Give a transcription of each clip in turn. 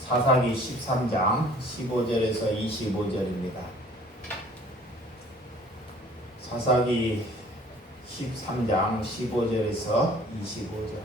사사기 13장 15절에서 25절입니다. 사사기 13장 15절에서 25절.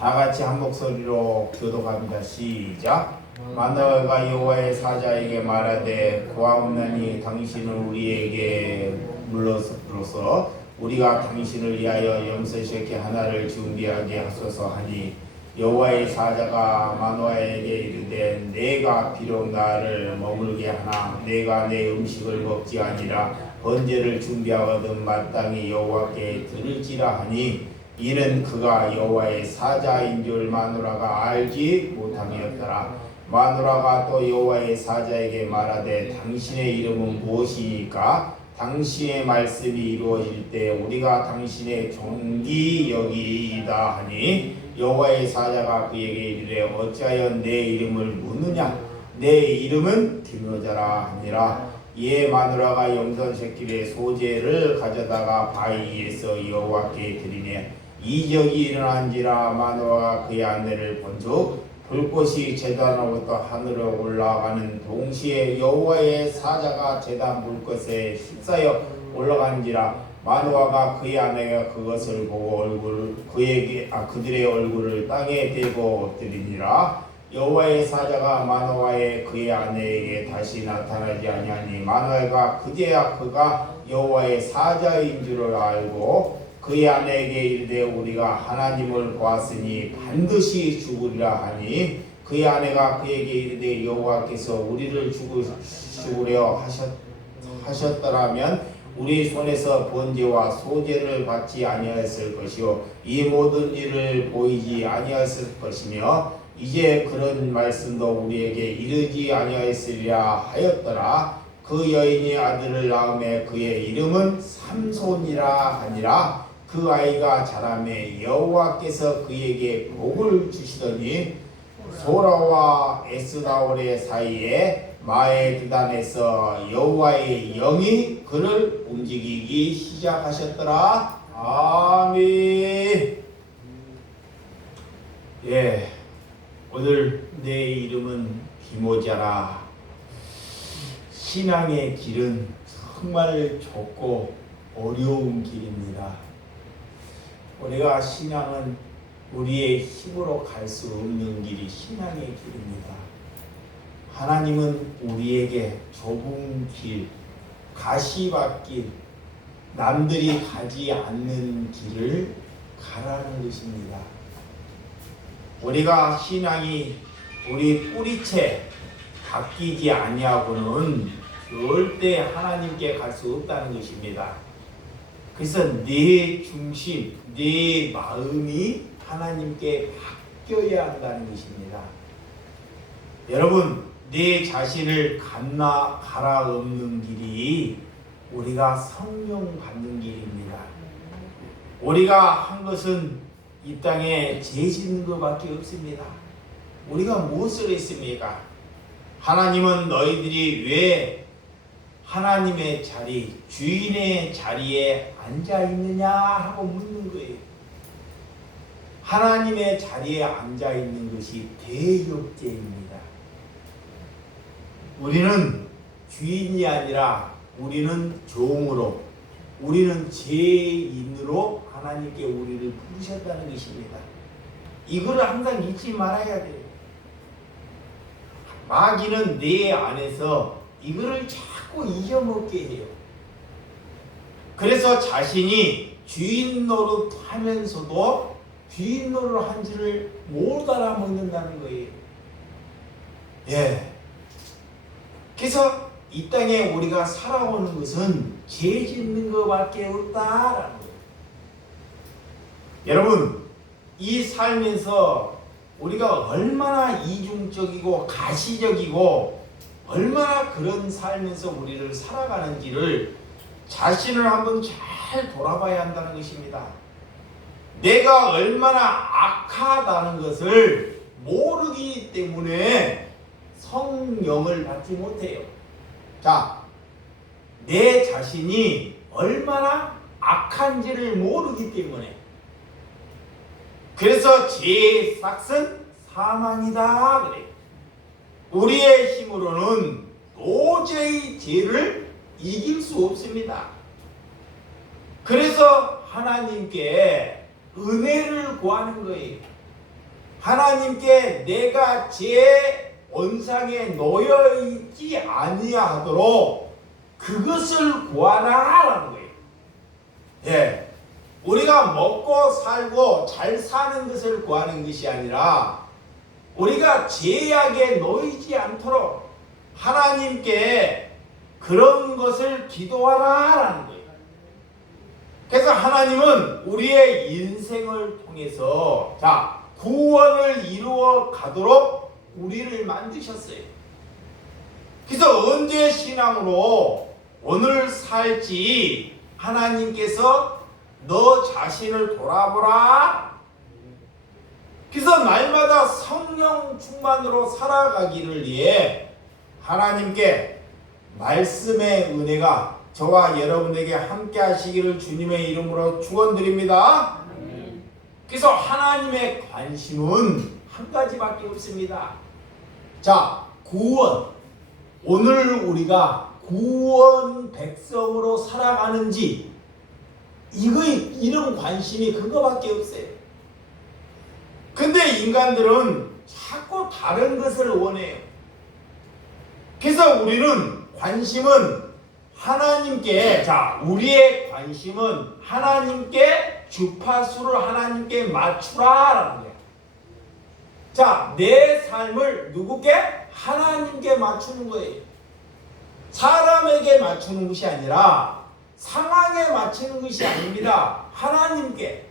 다 같이 한 목소리로 교독합니다. 시작. 마노아가 여호와의 사자에게 말하되 고하옵나니 당신은 우리에게 물러서로서 우리가 당신을 위하여 염소새끼 하나를 준비하게 하소서 하니 여호와의 사자가 마노아에게 이르되 내가 비록 나를 머물게 하나 내가 내 음식을 먹지 아니라 번제를 준비하거든 마땅히 여호와께 드릴지라 하니 이는 그가 여호와의 사자인 줄 마누라가 알지 못함이었더라. 마누라가 또 여호와의 사자에게 말하되 당신의 이름은 무엇이니까 당신의 말씀이 이루어질 때 우리가 당신의 종기 여기이다 하니 여호와의 사자가 그에게 이르되 어찌하여 내 이름을 묻느냐 내 이름은 디모자라 하니라. 이에 마누라가 염소 새끼의 소재를 가져다가 바위에서 여호와께 드리매 이적이 일어난지라. 마누아가 그의 아내를 본즉 불꽃이 제단으로부터 하늘로 올라가는 동시에 여호와의 사자가 제단 불꽃에 휩싸여 올라간지라. 마누아가 그의 아내가 그것을 보고 그들의 얼굴을 땅에 대고 엎드리니라. 여호와의 사자가 마누아의 그의 아내에게 다시 나타나지 아니하니 마누아가 그제야 그가 여호와의 사자인 줄을 알고 그의 아내에게 이르되 우리가 하나님을 보았으니 반드시 죽으리라 하니 그의 아내가 그에게 이르되 여호와께서 우리를 죽으려 하셨더라면 우리 손에서 번제와 소제를 받지 아니하였을 것이요 이 모든 일을 보이지 아니하였을 것이며 이제 그런 말씀도 우리에게 이르지 아니하였으리라 하였더라. 그 여인이 아들을 낳음에 그의 이름은 삼손이라 하니라. 그 아이가 자라매 여호와께서 그에게 복을 주시더니 소라와 에스다올의 사이에 마의 두단에서 여호와의 영이 그를 움직이기 시작하셨더라. 아멘. 예, 오늘 내 이름은 디모자라. 신앙의 길은 정말 좁고 어려운 길입니다. 우리가 신앙은 우리의 힘으로 갈 수 없는 길이 신앙의 길입니다. 하나님은 우리에게 좁은 길, 가시밭길, 남들이 가지 않는 길을 가라는 것입니다. 우리가 신앙이 우리 뿌리채 바뀌지 아니하고는 절대 하나님께 갈 수 없다는 것입니다. 그래서 내 중심, 내 마음이 하나님께 바뀌어야 한다는 것입니다. 여러분, 내 자신을 갈아엎는 길이 우리가 성령 받는 길입니다. 우리가 한 것은 이 땅에 죄 짓는 것밖에 없습니다. 우리가 무엇을 했습니까? 하나님은 너희들이 왜 하나님의 자리, 주인의 자리에 앉아 있느냐 하고 묻는 거예요. 하나님의 자리에 앉아 있는 것이 대역죄입니다. 우리는 주인이 아니라 우리는 종으로, 우리는 죄인으로 하나님께 우리를 부르셨다는 것입니다. 이거를 항상 잊지 말아야 돼요. 마귀는 내 안에서 이거를 자꾸 잊어먹게 해요. 그래서 자신이 주인 노릇하면서도 주인 노릇한지를 못 알아먹는다는 거예요. 예. 그래서 이 땅에 우리가 살아오는 것은 죄 짓는 것밖에 없다라는 거예요. 여러분, 이 살면서 우리가 얼마나 이중적이고 가시적이고 얼마나 그런 살면서 우리를 살아가는지를 자신을 한번 잘 돌아봐야 한다는 것입니다. 내가 얼마나 악하다는 것을 모르기 때문에 성령을 받지 못해요. 자, 내 자신이 얼마나 악한지를 모르기 때문에 그래서 죄의 삭은 사망이다 그래. 우리의 힘으로는 도저히 죄를 이길 수 없습니다. 그래서 하나님께 은혜를 구하는 거예요. 하나님께 내가 죄 원상에 놓여 있지 아니하도록 그것을 구하라라는 거예요. 예, 우리가 먹고 살고 잘 사는 것을 구하는 것이 아니라 우리가 죄악에 놓이지 않도록 하나님께 그런 것을 기도하라라는 거예요. 그래서 하나님은 우리의 인생을 통해서 구원을 이루어 가도록 우리를 만드셨어요. 그래서 언제 신앙으로 오늘 살지 하나님께서 너 자신을 돌아보라. 그래서 날마다 성령 충만으로 살아가기를 위해 하나님께 말씀의 은혜가 저와 여러분에게 함께 하시기를 주님의 이름으로 축원드립니다. 그래서 하나님의 관심은 한 가지밖에 없습니다. 구원. 오늘 우리가 구원 백성으로 살아가는지 이런 관심이 그거밖에 없어요. 근데 인간들은 자꾸 다른 것을 원해요. 그래서 우리는 관심은 하나님께, 우리의 관심은 하나님께 주파수를 하나님께 맞추라라는 거예요. 내 삶을 누구께? 하나님께 맞추는 거예요. 사람에게 맞추는 것이 아니라 상황에 맞추는 것이 아닙니다. 하나님께.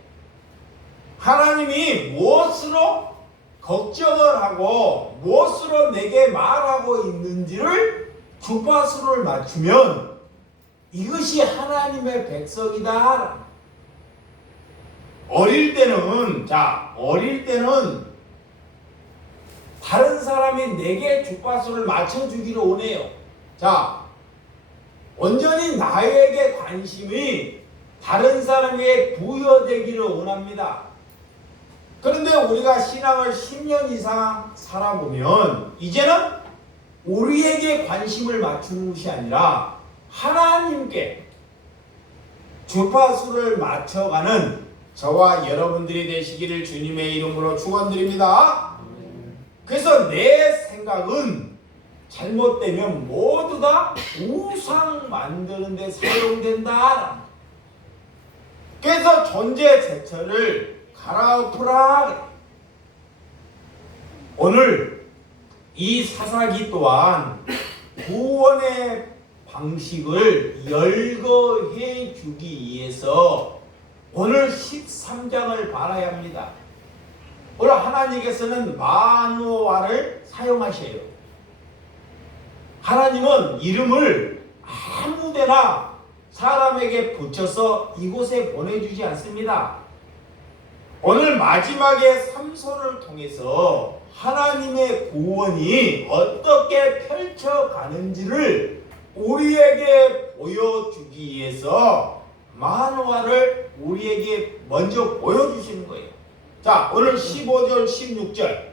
하나님이 무엇으로 걱정을 하고 무엇으로 내게 말하고 있는지를 주파수를 맞추면 이것이 하나님의 백성이다. 어릴 때는 다른 사람이 내게 주파수를 맞춰주기를 원해요. 온전히 나에게 관심이 다른 사람에게 부여되기를 원합니다. 그런데 우리가 신앙을 10년 이상 살아보면 이제는 우리에게 관심을 맞추는 것이 아니라 하나님께 주파수를 맞춰가는 저와 여러분들이 되시기를 주님의 이름으로 축원드립니다. 그래서 내 생각은 잘못되면 모두 다 우상 만드는 데 사용된다. 그래서 존재 자체를 갈아엎으라. 오늘 이 사사기 또한 구원의 방식을 열거해 주기 위해서 오늘 13장을 봐야 합니다. 오늘 하나님께서는 마노아를 사용하셔요. 하나님은 이름을 아무데나 사람에게 붙여서 이곳에 보내주지 않습니다. 오늘 마지막에 삼손을 통해서 하나님의 구원이 어떻게 펼쳐가는지를 우리에게 보여주기 위해서 마노아를 우리에게 먼저 보여주시는 거예요. 오늘 15절 16절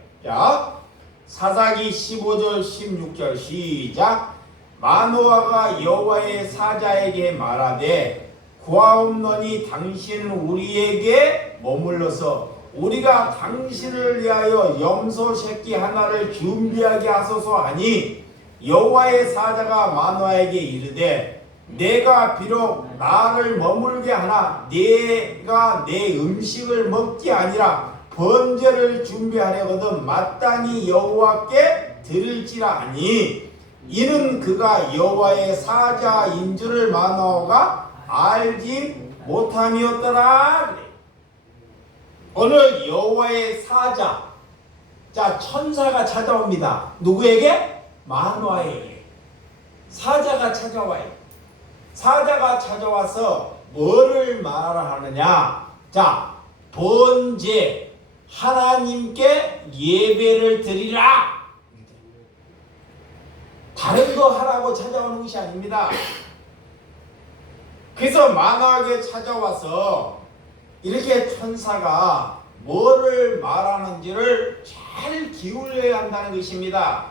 사사기 15절 16절 시작. 마노아가 여호와의 사자에게 말하되 구하옵노니 당신은 우리에게 머물러서 우리가 당신을 위하여 염소 새끼 하나를 준비하게 하소서 하니 여호와의 사자가 마노아에게 이르되 내가 비록 나를 머물게 하나 내가 내 음식을 먹기 아니라 번제를 준비하려거든 마땅히 여호와께 드릴지라 하니 이는 그가 여호와의 사자인 줄을 마노아가 알지 못함이었더라. 오늘 여호와의 사자, 천사가 찾아옵니다. 누구에게? 마노아에게. 사자가 찾아와요. 사자가 찾아와서 뭐를 말하느냐? 번제, 하나님께 예배를 드리라. 다른 거 하라고 찾아오는 것이 아닙니다. 그래서 마노아에게 찾아와서 이렇게 천사가 뭐를 말하는지를 잘 기울여야 한다는 것입니다.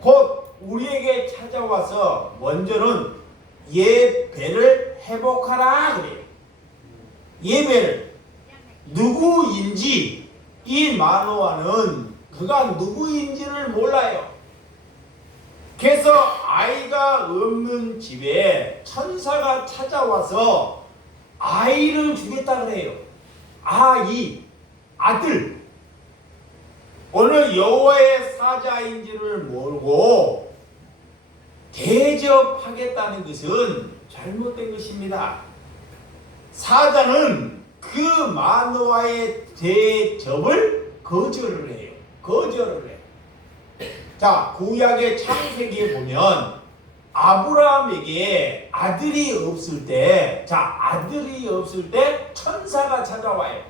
곧 우리에게 찾아와서 먼저는 예배를 회복하라 그래요. 예배를. 누구인지 이 마노아는 그가 누구인지를 몰라요. 그래서 아이가 없는 집에 천사가 찾아와서 아이를 주겠다 그래요. 아들. 오늘 여호와의 사자인지를 모르고 대접하겠다는 것은 잘못된 것입니다. 사자는 그 마노아의 대접을 거절을 해요. 자, 구약의 창세기에 보면 아브라함에게 아들이 없을 때 천사가 찾아와요.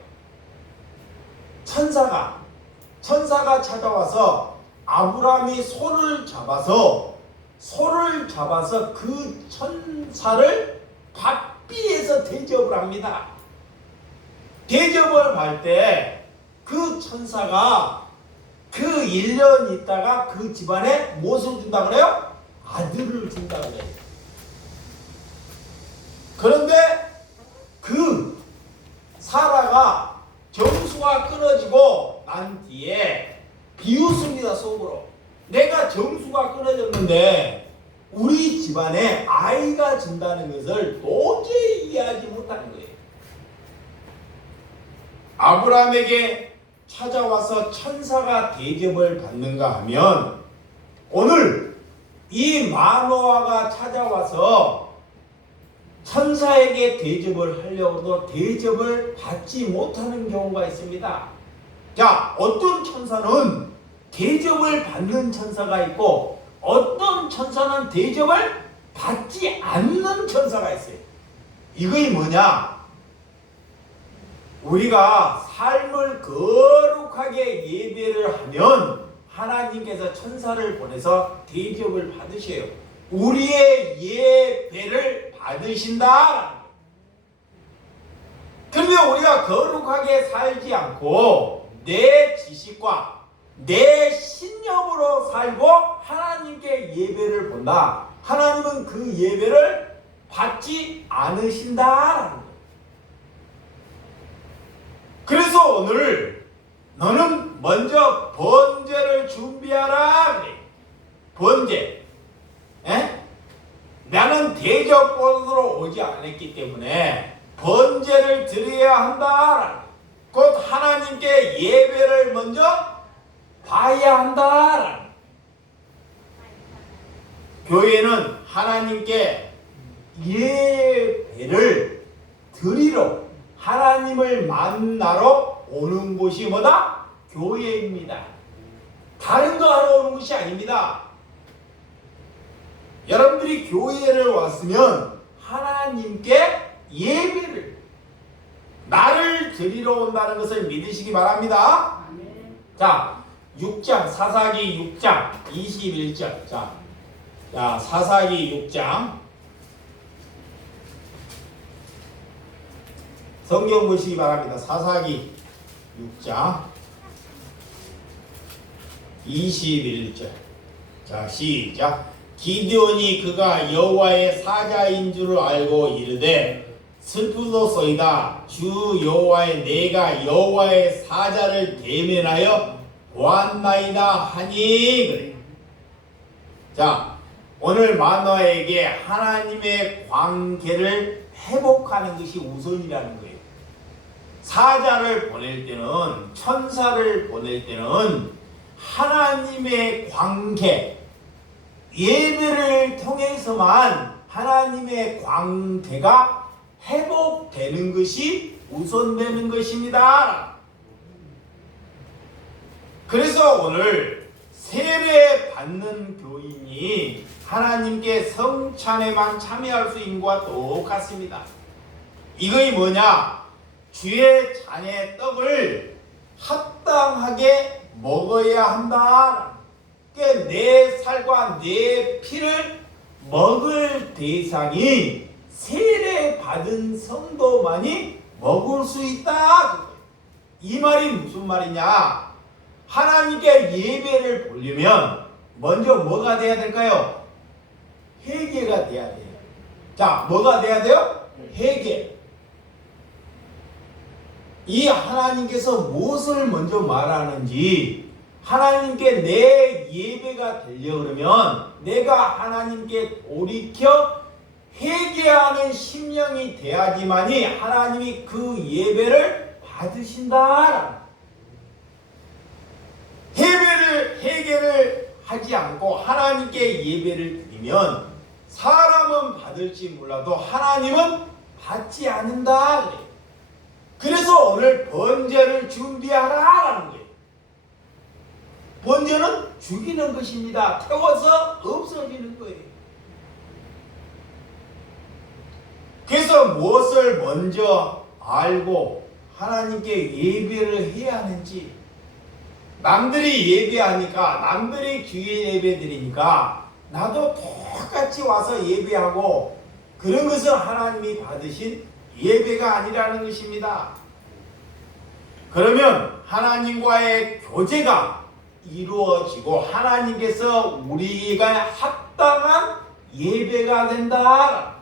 천사가 찾아와서 아브라함이 손을 잡아서 그 천사를 밭비에서 대접을 합니다. 대접을 할 때 그 천사가 그 1년 있다가 그 집안에 무엇을 준다 그래요? 아들을 준다 그래요. 그런데 그 사라가 정수가 끊어지고 난 뒤에 비웃습니다. 속으로. 내가 정수가 끊어졌는데 우리 집안에 아이가 준다는 것을 도저히 이해하지 못하는 거예요. 아브라함에게 찾아와서 천사가 대접을 받는가 하면 오늘 이 마노아가 찾아와서 천사에게 대접을 하려고도 대접을 받지 못하는 경우가 있습니다. 자, 어떤 천사는 대접을 받는 천사가 있고 어떤 천사는 대접을 받지 않는 천사가 있어요. 이것이 뭐냐? 우리가 삶을 거룩하게 예배를 하면 하나님께서 천사를 보내서 대접을 받으셔요. 우리의 예배를 받으신다. 그런데 우리가 거룩하게 살지 않고 내 지식과 내 신념으로 살고 하나님께 예배를 본다. 하나님은 그 예배를 받지 않으신다. 그래서 오늘 너는 먼저 번제를 준비하라 그래. 번제. 나는 대접본으로 오지 않았기 때문에 번제를 드려야 한다. 곧 하나님께 예배를 먼저 봐야 한다. 교회는 하나님께 예배를 드리러 하나님을 만나러 오는 곳이 뭐다? 교회입니다. 다른 거 하러 오는 것이 아닙니다. 여러분들이 교회를 왔으면 하나님께 예배를 나를 드리러 온다는 것을 믿으시기 바랍니다. 자, 6장 사사기 6장 21절. 자, 사사기 6장 성경 보시기 바랍니다. 사사기 6장 21절. 자, 시작. 기드온이 그가 여호와의 사자인 줄을 알고 이르되 슬프도소이다. 주 여호와의 내가 여호와의 사자를 대면하여 보았나이다 하니 그래. 자, 오늘 마노아에게 하나님의 관계를 회복하는 것이 우선이라는 거예요. 사자를 보낼 때는, 천사를 보낼 때는 하나님의 관계, 예배를 통해서만 하나님의 관계가 회복되는 것이 우선되는 것입니다. 그래서 오늘 세례 받는 교인이 하나님께 성찬에만 참여할 수 있는 것과 똑같습니다. 이것이 뭐냐? 주의 잔의 떡을 합당하게 먹어야 한다. 내 살과 내 피를 먹을 대상이 세례 받은 성도만이 먹을 수 있다. 이 말이 무슨 말이냐? 하나님께 예배를 보려면 먼저 뭐가 돼야 될까요? 회개가 돼야 돼요. 자, 뭐가 돼야 돼요? 회개. 이 하나님께서 무엇을 먼저 말하는지, 하나님께 내 예배가 되려 그러면 내가 하나님께 돌이켜 회개하는 심령이 돼야지만이 하나님이 그 예배를 받으신다. 회개를 하지 않고 하나님께 예배를 드리면 사람은 받을지 몰라도 하나님은 받지 않는다. 그래서 오늘 번제를 준비하라라는 거예요. 번제는 죽이는 것입니다. 태워서 없어지는 거예요. 그래서 무엇을 먼저 알고 하나님께 예배를 해야 하는지, 남들이 예배하니까, 남들이 주일 예배 드리니까 나도 똑같이 와서 예배하고, 그런 것은 하나님이 받으신 예배가 아니라는 것입니다. 그러면 하나님과의 교제가 이루어지고 하나님께서 우리가 합당한 예배가 된다.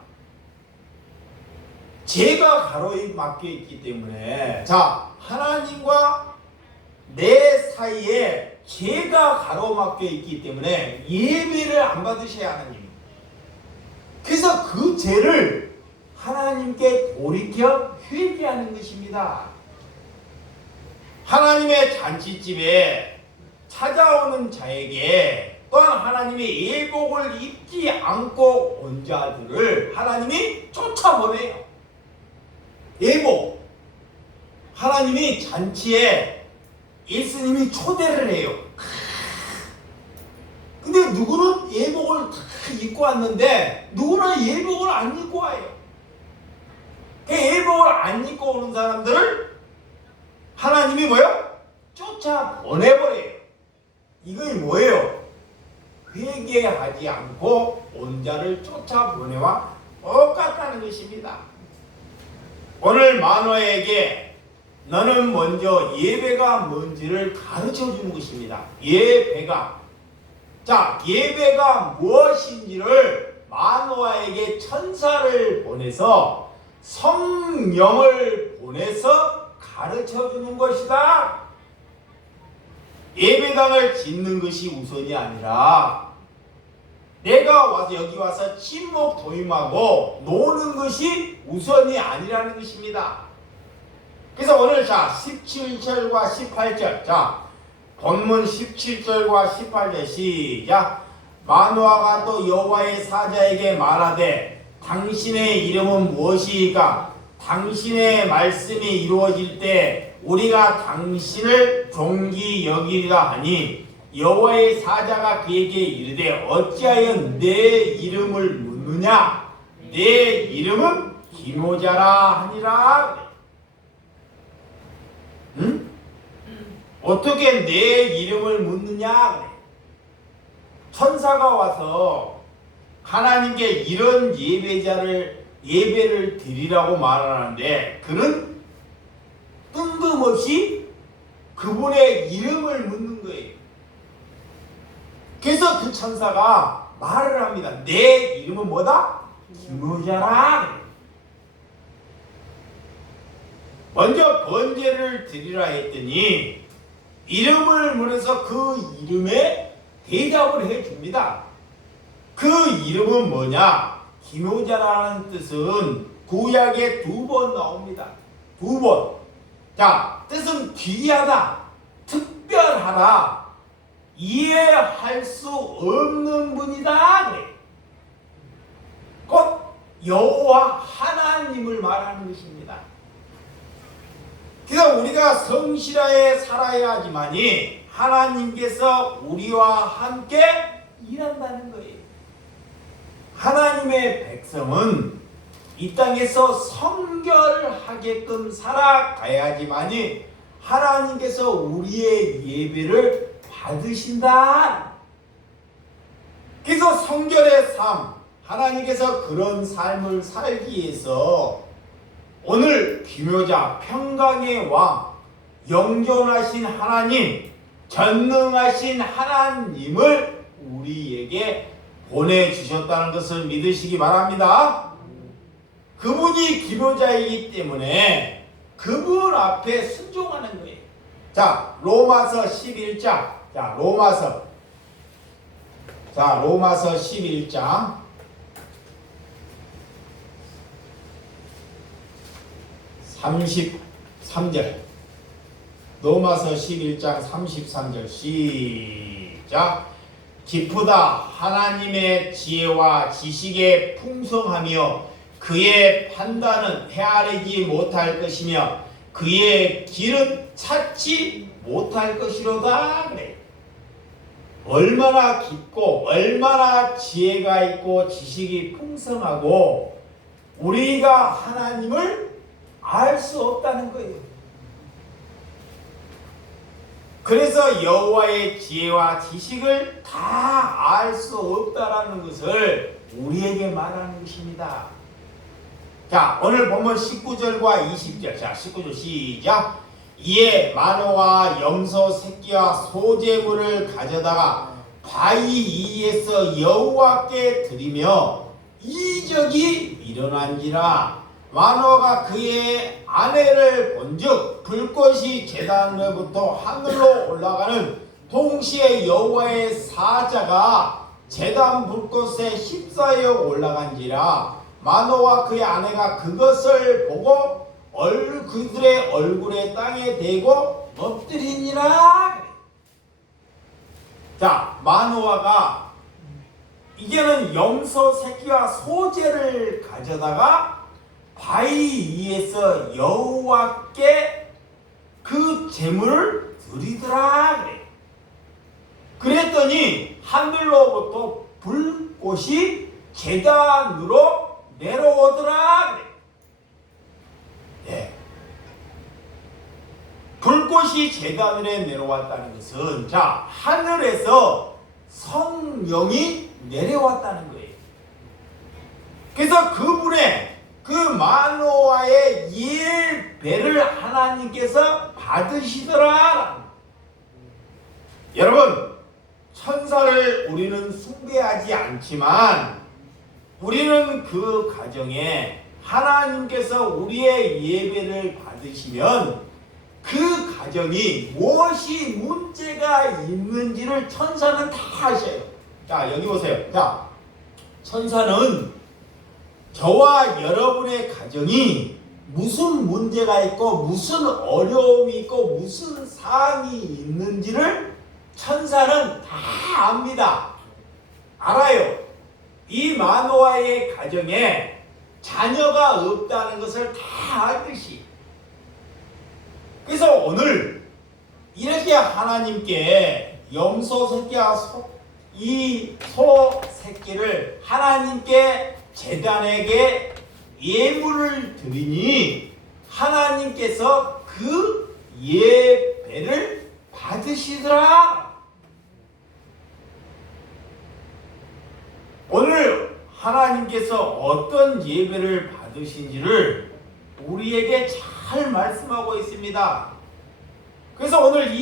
죄가 가로막혀 있기 때문에, 자, 하나님과 내 사이에 죄가 가로막혀 있기 때문에 예배를 안 받으셔야 하나님. 그래서 그 죄를 하나님께 돌이켜 회개하는 것입니다. 하나님의 잔치집에 찾아오는 자에게 또한 하나님의 예복을 입지 않고 온 자들을 하나님이 쫓아보내요. 예복. 하나님이 잔치에 예수님이 초대를 해요. 근데 누구는 예복을 다 입고 왔는데 누구는 예복을 안 입고 와요. 그 예복을 안 입고 오는 사람들을 하나님이 뭐예요? 쫓아 보내버려요. 이게 뭐예요? 회개하지 않고 온 자를 쫓아 보내와 똑같다는 것입니다. 오늘 마노아에게 너는 먼저 예배가 뭔지를 가르쳐 주는 것입니다. 예배가. 자, 예배가 무엇인지를 마노아에게 천사를 보내서 성령을 보내서 가르쳐 주는 것이다. 예배당을 짓는 것이 우선이 아니라 내가 와서 여기 와서 친목 도임하고 노는 것이 우선이 아니라는 것입니다. 그래서 오늘 자 17절과 18절, 자 본문 17절과 18절 시작. 마노아가 또 여호와의 사자에게 말하되 당신의 이름은 무엇이니까? 당신의 말씀이 이루어질 때 우리가 당신을 존귀 여기리라 하니 여호와의 사자가 그에게 이르되 어찌하여 내 이름을 묻느냐? 내 이름은 기노자라 하니라. 응? 어떻게 내 이름을 묻느냐? 천사가 와서 하나님께 이런 예배를 드리라고 말하는데 그는 뜬금없이 그분의 이름을 묻는 거예요. 그래서 그 천사가 말을 합니다. 내 이름은 뭐다? 기노자라. 먼저 번제를 드리라 했더니 이름을 물어서 그 이름에 대답을 해줍니다. 그 이름은 뭐냐? 기노자라는 뜻은 구약에 2번 나옵니다. 2번. 자, 뜻은 귀하다, 특별하다, 이해할 수 없는 분이다. 그래. 곧 여호와 하나님을 말하는 것입니다. 그래서 우리가 성실하게 살아야 하지만이 하나님께서 우리와 함께 일한다는 거예요. 하나님의 백성은 이 땅에서 성결하게끔 살아가야지만이 하나님께서 우리의 예배를 받으신다. 그래서 성결의 삶, 하나님께서 그런 삶을 살기 위해서 오늘 기묘자 평강의 왕 영존하신 하나님, 전능하신 하나님을 우리에게 보내주셨다는 것을 믿으시기 바랍니다. 그분이 기묘자이기 때문에 그분 앞에 순종하는 거예요. 자, 로마서 11장. 로마서 11장 33절. 로마서 11장 33절 시작. 기쁘다 하나님의 지혜와 지식의 풍성하며 그의 판단은 헤아리지 못할 것이며 그의 길은 찾지 못할 것이로다. 그래. 얼마나 깊고 얼마나 지혜가 있고 지식이 풍성하고 우리가 하나님을 알 수 없다는 거예요. 그래서 여호와의 지혜와 지식을 다 알 수 없다라는 것을 우리에게 말하는 것입니다. 자, 오늘 본문 19절과 20절. 자, 19절 시작. 이에 마노와 염소 새끼와 소재물을 가져다가 바위 위에서 여호와께 드리며 이적이 일어난지라. 마노가 그의 아내를 본즉 불꽃이 제단으로부터 하늘로 올라가는 동시에 여호와의 사자가 제단 불꽃에 휩싸여 올라간지라. 마노와 그의 아내가 그것을 보고 그들의 얼굴에 땅에 대고 엎드리니라. 자, 마노아가 이제는 염소 새끼와 소재를 가져다가 바위 위에서 여호와께 그 제물을 드리더라. 그랬더니 하늘로부터 불꽃이 제단으로 내려오더라. 예. 불꽃이 제단으로 내려왔다는 것은 자, 하늘에서 성령이 내려왔다는 거예요. 그래서 그분의 그 마노아의 예배를 하나님께서 받으시더라. 여러분, 천사를 우리는 숭배하지 않지만 우리는 그 가정에 하나님께서 우리의 예배를 받으시면 그 가정이 무엇이 문제가 있는지를 천사는 다 아셔요. 자, 여기 보세요. 자, 천사는 저와 여러분의 가정이 무슨 문제가 있고 무슨 어려움이 있고 무슨 사항이 있는지를 천사는 다 압니다. 알아요. 이 마노아의 가정에 자녀가 없다는 것을 다 알듯이. 그래서 오늘 이렇게 하나님께 염소 새끼와 이 소 새끼를 하나님께 제단에게 예물을 드리니 하나님께서 그 예배를 받으시더라. 오늘 하나님께서 어떤 예배를 받으신지를 우리에게 잘 말씀하고 있습니다. 그래서 오늘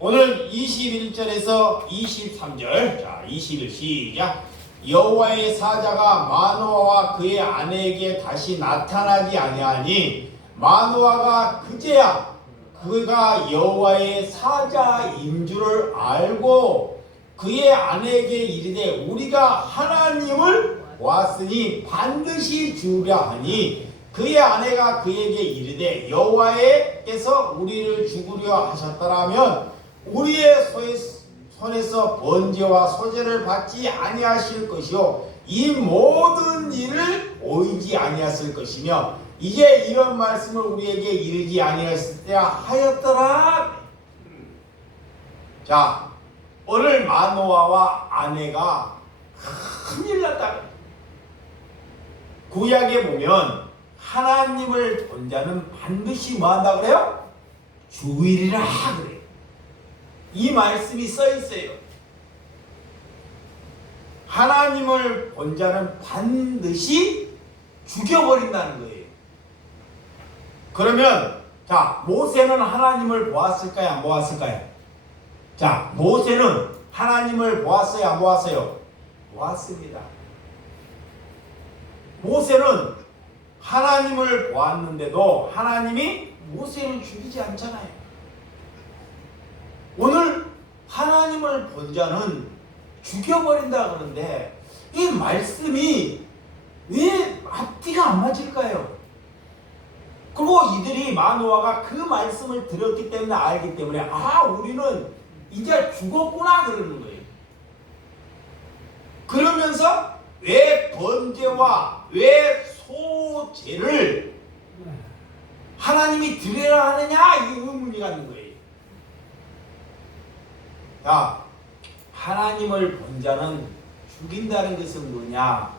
오늘 21절에서 23절. 자, 21 시작. 여호와의 사자가 마노아와 그의 아내에게 다시 나타나지 아니하니 마노아가 그제야 그가 여호와의 사자인 줄을 알고 그의 아내에게 이르되 우리가 하나님을 보았으니 반드시 죽으려 하니 그의 아내가 그에게 이르되 여호와께서 우리를 죽으려 하셨더라면 우리의 손에서 번제와 소제를 받지 아니하실 것이요 이 모든 일을 오이지 아니하실 것이며 이제 이런 말씀을 우리에게 이르지 아니하였을 때야 하였더라. 자, 오늘 마노아와 아내가 큰일 났다. 구약에 보면 하나님을 본 자는 반드시 뭐 한다 그래요? 죽으리라 그래요. 이 말씀이 써 있어요. 하나님을 본 자는 반드시 죽여버린다는 거예요. 그러면 자, 모세는 하나님을 보았을까요? 안 보았을까요? 자, 모세는 하나님을 보았어요? 안 보았어요? 보았습니다. 모세는 하나님을 보았는데도 하나님이 모세를 죽이지 않잖아요. 오늘 하나님을 본 자는 죽여버린다 그러는데 이 말씀이 왜 앞뒤가 안 맞을까요? 그리고 이들이 마노아가 그 말씀을 들었기 때문에 알기 때문에 우리는 이제 죽었구나 그러는 거예요. 그러면서 왜 번제와 왜 소제를 하나님이 드려야 하느냐 이 의문이 갖는 거예요. 자, 하나님을 본 자는 죽인다는 것은 뭐냐?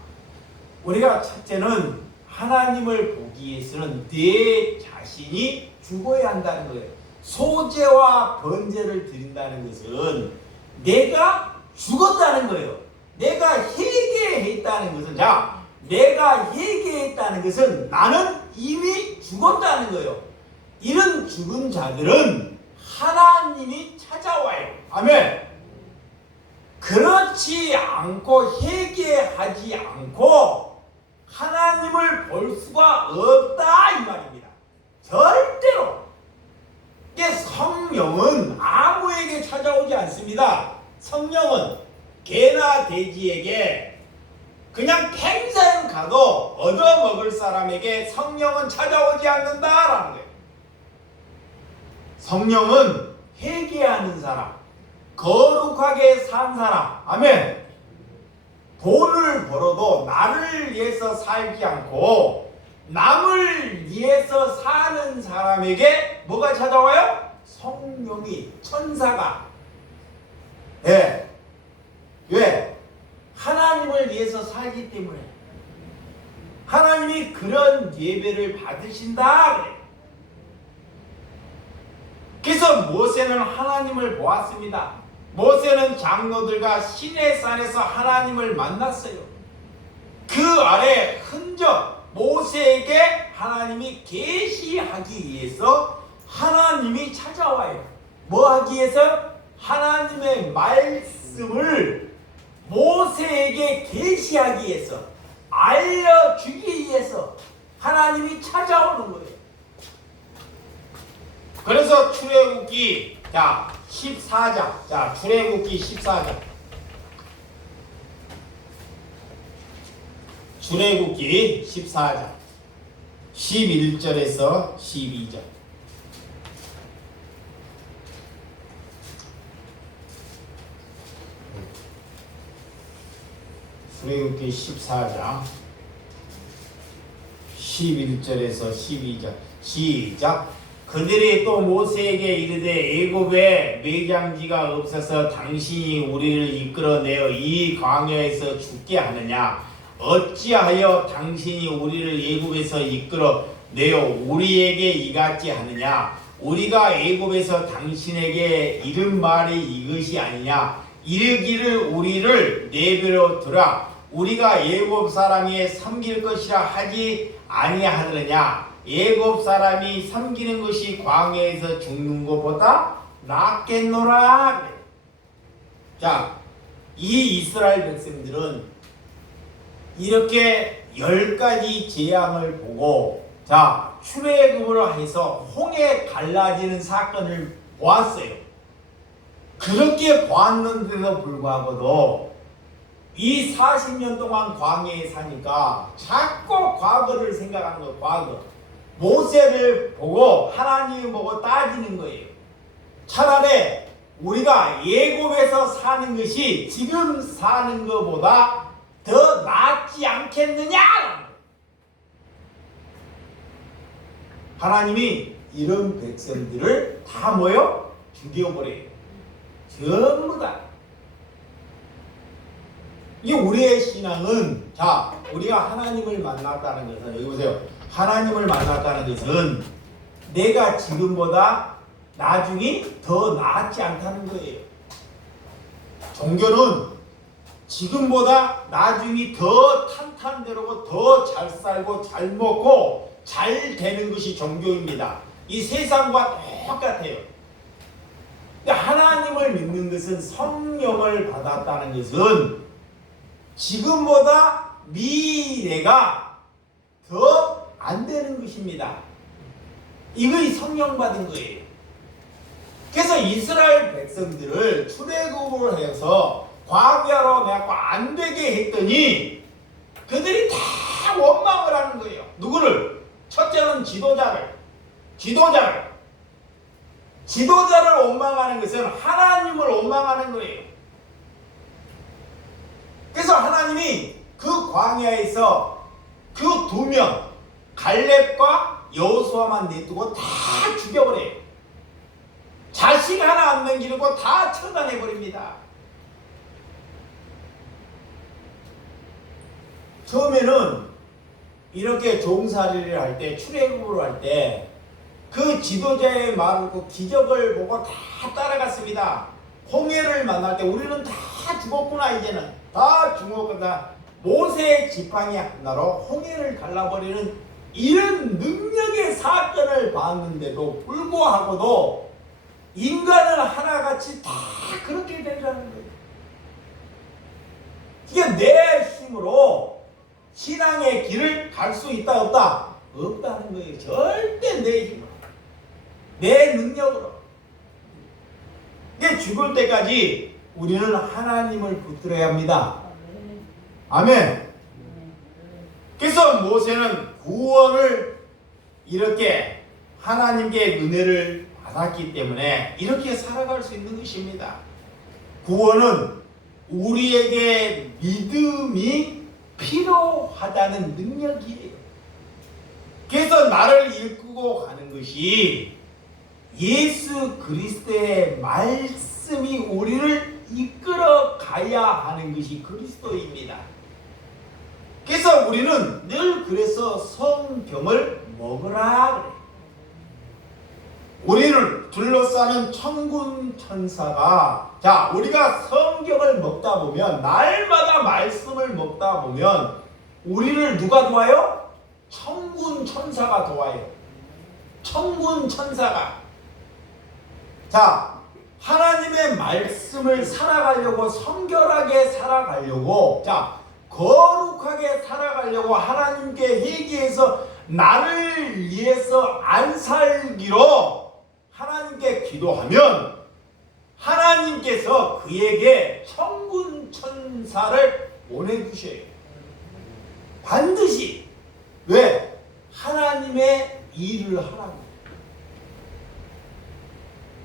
우리가 첫째는 하나님을 보기 위해서는 내 자신이 죽어야 한다는 거예요. 소제와 번제를 드린다는 것은 내가 죽었다는 거예요. 내가 회개했다는 것은, 자, 내가 회개했다는 것은 나는 이미 죽었다는 거예요. 이런 죽은 자들은 하나님이 찾아와요. 아멘. 그렇지 않고 회개하지 않고 하나님을 볼 수가 없다 이 말입니다. 절대로. 이게 성령은 아무에게 찾아오지 않습니다. 성령은 개나 돼지에게 그냥 팽사형 가도 얻어먹을 사람에게 성령은 찾아오지 않는다라는 거예요. 성령은 회개하는 사람, 거룩하게 산 사람, 아멘. 돈을 벌어도 나를 위해서 살지 않고 남을 위해서 사는 사람에게 뭐가 찾아와요? 성령이, 천사가. 예. 왜? 하나님을 위해서 살기 때문에. 하나님이 그런 예배를 받으신다 그래요. 그래서 모세는 하나님을 보았습니다. 모세는 장로들과 시내산에서 하나님을 만났어요. 그 아래 흔적, 모세에게 하나님이 계시하기 위해서 하나님이 찾아와요. 뭐 하기 위해서? 하나님의 말씀을 모세에게 계시하기 위해서, 알려주기 위해서 하나님이 찾아오는 거예요. 그래서 출애굽기 14장. 자, 출애굽기 14장. 출애굽기 14장. 11절에서 12절. 출애굽기 14장. 11절에서 12절. 시작. 그들이 또 모세에게 이르되 애굽에 매장지가 없어서 당신이 우리를 이끌어내어 이 광야에서 죽게 하느냐? 어찌하여 당신이 우리를 애굽에서 이끌어내어 우리에게 이같이 하느냐? 우리가 애굽에서 당신에게 이른 말이 이것이 아니냐? 이르기를 우리를 내버려 두라. 우리가 애굽 사람이 섬길 것이라 하지 아니하느냐? 애굽 사람이 섬기는 것이 광야에서 죽는 것보다 낫겠노라. 자, 이 이스라엘 백성들은 이렇게 10가지 재앙을 보고 출애굽을 해서 홍해 갈라지는 사건을 보았어요. 그렇게 보았는데도 불구하고도 이 40년 동안 광야에 사니까 자꾸 과거를 생각하는 거예요. 과거. 모세를 보고 하나님을 보고 따지는 거예요. 차라리 우리가 애굽에서 사는 것이 지금 사는 것보다 더 낫지 않겠느냐? 하나님이 이런 백성들을 다 뭐요? 죽여버려요. 전부 다. 이 우리의 신앙은 우리가 하나님을 만났다는 것은, 여기 보세요. 하나님을 만났다는 것은 내가 지금보다 나중이 더 낫지 않다는 거예요. 종교는 지금보다 나중이 더 탄탄대로고 더 잘 살고 잘 먹고 잘 되는 것이 종교입니다. 이 세상과 똑같아요. 근데 하나님을 믿는 것은 성령을 받았다는 것은 지금보다 미래가 더 안 되는 것입니다. 이것이 성령 받은 거예요. 그래서 이스라엘 백성들을 출애굽을 해서 광야로 내고 안 되게 했더니 그들이 다 원망을 하는 거예요. 누구를? 첫째는 지도자를 원망하는 것은 하나님을 원망하는 거예요. 그래서 하나님이 그 광야에서 그 두 명 갈렙과 여호수아만 내두고 다 죽여버려요. 자식 하나 안 남기고 다 처단해버립니다. 처음에는 이렇게 종살이를 할 때, 출애굽을 할 때 그 지도자의 말을 그 기적을 보고 다 따라갔습니다. 홍해를 만날 때 우리는 다 죽었구나, 이제는 다 죽었구나. 모세의 지팡이 하나로 홍해를 갈라버리는 이런 능력의 사건을 봤는데도 불구하고도 인간은 하나같이 다 그렇게 된다는 거예요. 이게 내 힘으로 신앙의 길을 갈 수 있다 없다? 없다는 거예요. 절대 내 힘으로, 내 능력으로. 이게 죽을 때까지 우리는 하나님을 붙들어야 합니다. 아멘. 그래서 모세는 구원을 이렇게 하나님께 은혜를 받았기 때문에 이렇게 살아갈 수 있는 것입니다. 구원은 우리에게 믿음이 필요하다는 능력이에요. 그래서 나를 이끌고 가는 것이 예수 그리스도의 말씀이 우리를 이끌어 가야 하는 것이 그리스도입니다. 그래서 우리는 늘 그래서 성경을 먹으라 그래요. 우리를 둘러싸는 천군 천사가, 자, 우리가 성경을 먹다 보면, 날마다 말씀을 먹다 보면 우리를 누가 도와요? 천군 천사가 도와요. 천군 천사가. 자, 하나님의 말씀을 살아가려고, 성결하게 살아가려고, 자, 거룩하게 살아가려고 하나님께 회개해서 나를 위해서 안 살기로 하나님께 기도하면 하나님께서 그에게 천군 천사를 보내주셔요. 반드시. 왜? 하나님의 일을 하라고.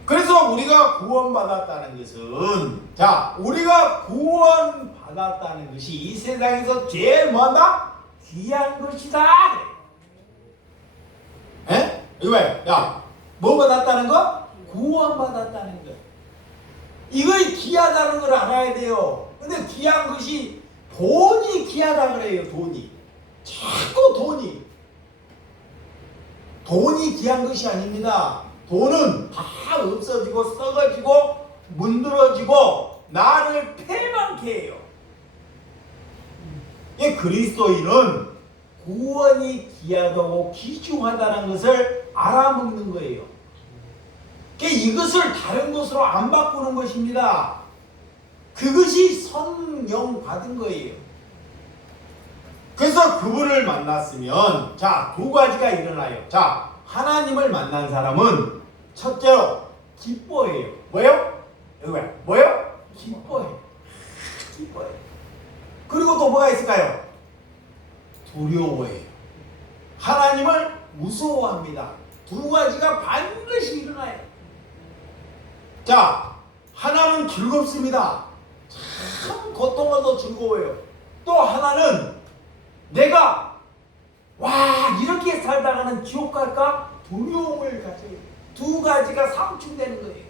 그래서 우리가 구원받았다는 것은, 자, 우리가 구원받았다는 것이 이 세상에서 제일 뭐다? 귀한 것이다. 에? 이거 왜? 야, 뭐 받았다는 거? 구원받았다는 거. 이거 귀하다는 걸 알아야 돼요. 근데 귀한 것이 돈이 귀하다 그래요. 돈이. 자꾸 돈이 귀한 것이 아닙니다. 돈은 다 없어지고 썩어지고 문드러지고 나를 패망케 해요. 이 그리스도인은 구원이 귀하다고 귀중하다는 것을 알아먹는 거예요. 이것을 다른 것으로 안 바꾸는 것입니다. 그것이 성령 받은 거예요. 그래서 그분을 만났으면, 자, 두 가지가 일어나요. 자, 하나님을 만난 사람은 첫째로 기뻐해요. 뭐요? 여기 뭐요? 기뻐해요. 그리고 또 뭐가 있을까요? 두려워해요. 하나님을 무서워합니다. 두 가지가 반드시 일어나요. 자, 하나는 즐겁습니다. 참 고통도 즐거워요. 또 하나는 내가 이렇게 살다가는 지옥 갈까? 두려움을 가져요. 두 가지가 상충되는 거예요.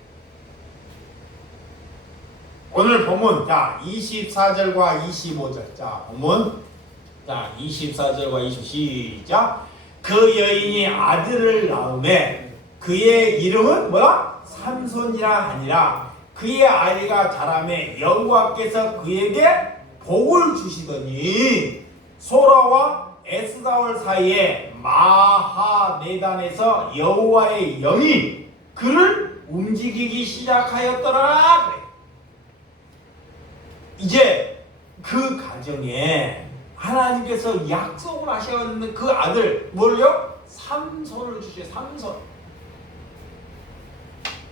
오늘 본문, 자, 24절과 25절. 자, 본문. 자, 24절과 25절 시작. 그 여인이 아들을 낳음에 그의 이름은 뭐야? 삼손이라 하니라. 그의 아이가 자라매 여호와께서 그에게 복을 주시더니 소라와 에스다올 사이에 마하네단에서 여호와의 영이 그를 움직이기 시작하였더라. 그래. 이제 그 가정에 하나님께서 약속을 하셨는 그 아들 뭘요? 삼손을 주셔요. 삼손.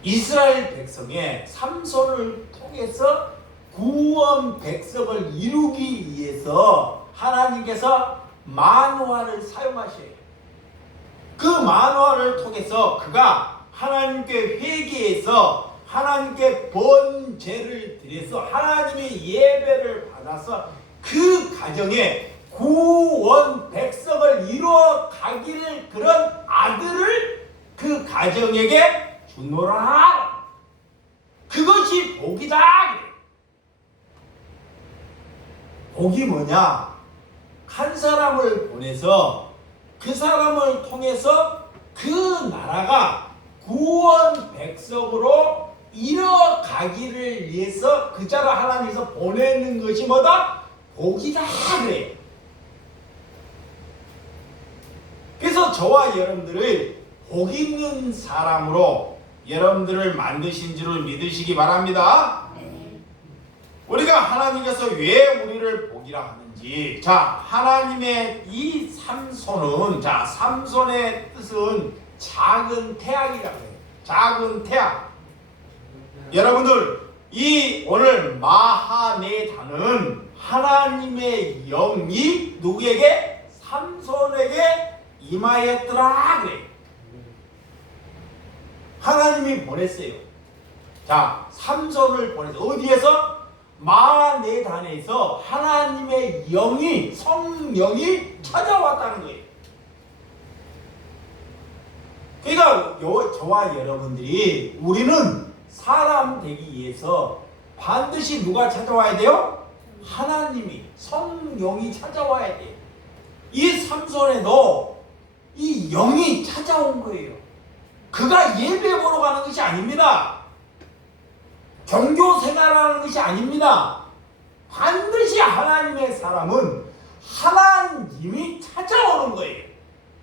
이스라엘 백성의 삼손을 통해서 구원 백성을 이루기 위해서 하나님께서 만화를 사용하셔요. 그 만화를 통해서 그가 하나님께 회개해서 하나님께 번제를 드려서 하나님의 예배를 받아서 그 가정에 구원 백성을 이루어 가기를 그런 아들을 그 가정에게 주노라. 그것이 복이다. 복이 뭐냐? 한 사람을 보내서 그 사람을 통해서 그 나라가 구원 백성으로 이뤄가기를 위해서 그 자를 하나님께서 보내는 것이 뭐다? 복이다. 그래. 그래서 저와 여러분들을 복 있는 사람으로 여러분들을 만드신 줄을 믿으시기 바랍니다. 우리가 하나님께서 왜 우리를 복이라 하는지, 자, 하나님의 이 삼손은, 자, 삼손의 뜻은 작은 태양이라고 해요. 작은 태양. 여러분들, 이 오늘 마하네단은 하나님의 영이 누구에게? 삼손에게 임하였더라. 그래. 하나님이 보냈어요. 자, 삼손을 보내서 어디에서? 마하네단에서 하나님의 영이, 성령이 찾아왔다는 거예요. 그러니까 저와 여러분들이, 우리는 사람 되기 위해서 반드시 누가 찾아와야 돼요? 하나님이, 성령이 찾아와야 돼요. 이 삼손에도 이 영이 찾아온 거예요. 그가 예배 보러 가는 것이 아닙니다. 경교 생활하는 것이 아닙니다. 반드시 하나님의 사람은 하나님이 찾아오는 거예요.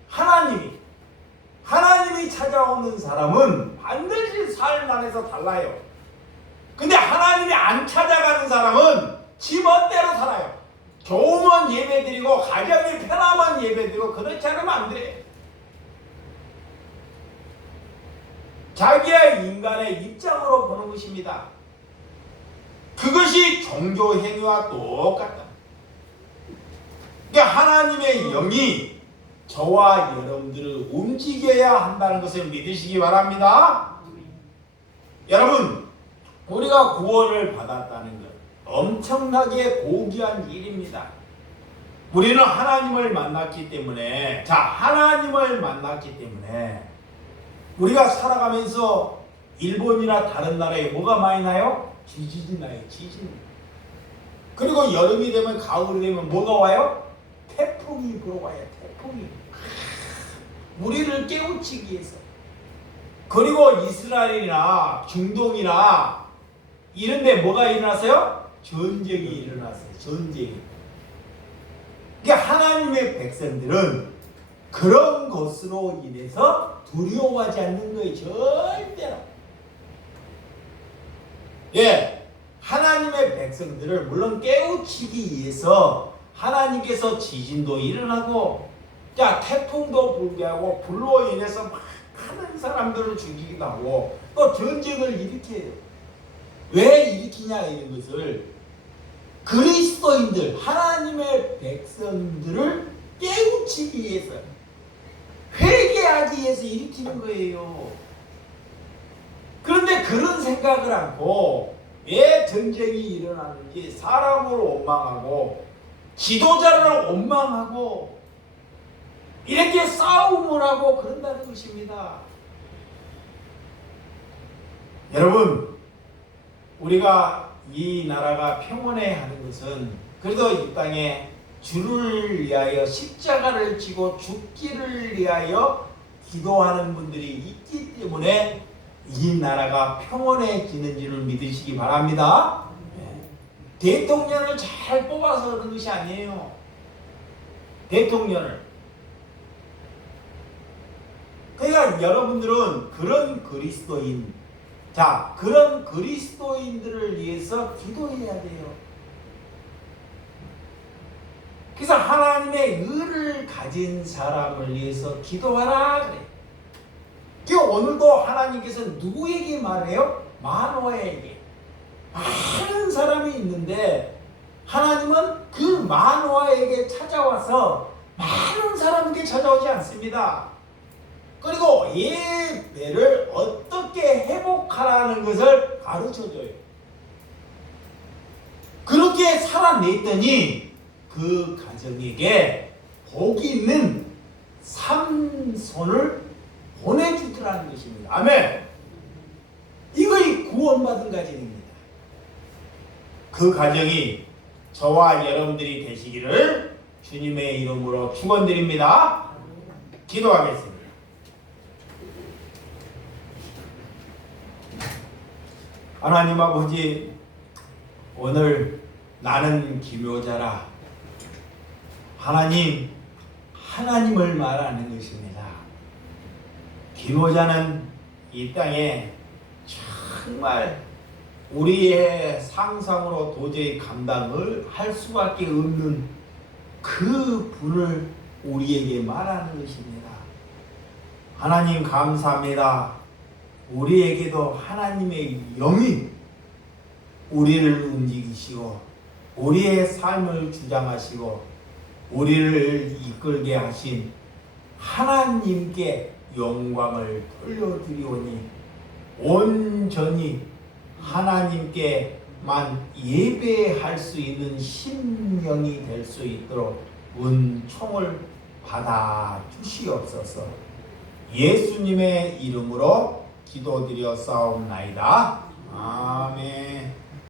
하나님이 찾아오는 사람은 반드시 삶 안에서 달라요. 근데 하나님이 안 찾아가는 사람은 지 멋대로 살아요. 좋으면 예배드리고 가정이 편하면 예배드리고 그렇지 않으면 안 돼. 자기의 인간의 입장으로 보는 것입니다. 그것이 종교 행위와 똑같다. 그러니까 하나님의 영이 저와 여러분들을 움직여야 한다는 것을 믿으시기 바랍니다. 여러분, 우리가 구원을 받았다는 것 엄청나게 고귀한 일입니다. 우리는 하나님을 만났기 때문에, 자, 하나님을 만났기 때문에 우리가 살아가면서 일본이나 다른 나라에 뭐가 많이 나요? 지진이 나요. 지진. 그리고 여름이 되면, 가을이 되면 뭐가 와요? 태풍이 불어와요. 태풍이. 우리를 깨우치기 위해서. 그리고 이스라엘이나 중동이나 이런 데 뭐가 일어났어요? 전쟁이 일어났어요. 전쟁이. 그러니까 하나님의 백성들은 그런 것으로 인해서 두려워하지 않는 거예요. 절대로. 예, 하나님의 백성들을 물론 깨우치기 위해서 하나님께서 지진도 일어나고, 자, 태풍도 불게 하고, 불로 인해서 막 많은 사람들을 죽이기도 하고, 또 전쟁을 일으켜요. 왜 일으키냐 이런 것을 그리스도인들, 하나님의 백성들을 깨우치기 위해서, 회개하기 위해서 일으키는 거예요. 그런데 그런 생각을 않고 왜 전쟁이 일어나는지 사람을 원망하고 지도자를 원망하고 이렇게 싸움을 하고 그런다는 것입니다. 여러분, 우리가 이 나라가 평온해 하는 것은 그래도 이 땅에 주를 위하여 십자가를 지고 죽기를 위하여 기도하는 분들이 있기 때문에 이 나라가 평온해지는 줄을 믿으시기 바랍니다. 대통령을 잘 뽑아서 그런 것이 아니에요. 대통령을. 그러니까 여러분들은 그런 그리스도인, 자, 그런 그리스도인들을 위해서 기도해야 돼요. 그래서 하나님의 의를 가진 사람을 위해서 기도하라 그래. 그 오늘도 하나님께서 누구에게 말해요? 마노아에게. 많은 사람이 있는데 하나님은 그 마노아에게 찾아와서 많은 사람에게 찾아오지 않습니다. 그리고 예배를 어떻게 회복하라는 것을 가르쳐줘요. 그렇게 살아냈더니 그 가정에게 복이 있는 삼손을 보내주더라는 것입니다. 아멘. 이것이 구원받은 가정입니다. 그 가정이 저와 여러분들이 되시기를 주님의 이름으로 축원드립니다. 기도하겠습니다. 하나님 아버지, 오늘 나는 기묘자라. 하나님을 말하는 것입니다. 기묘자는 이 땅에 정말 우리의 상상으로 도저히 감당을 할 수밖에 없는 그 분을 우리에게 말하는 것입니다. 하나님 감사합니다. 우리에게도 하나님의 영이 우리를 움직이시고 우리의 삶을 주장하시고 우리를 이끌게 하신 하나님께 영광을 돌려드리오니 온전히 하나님께만 예배할 수 있는 심령이 될 수 있도록 은총을 받아 주시옵소서. 예수님의 이름으로 기도드려 싸움나이다.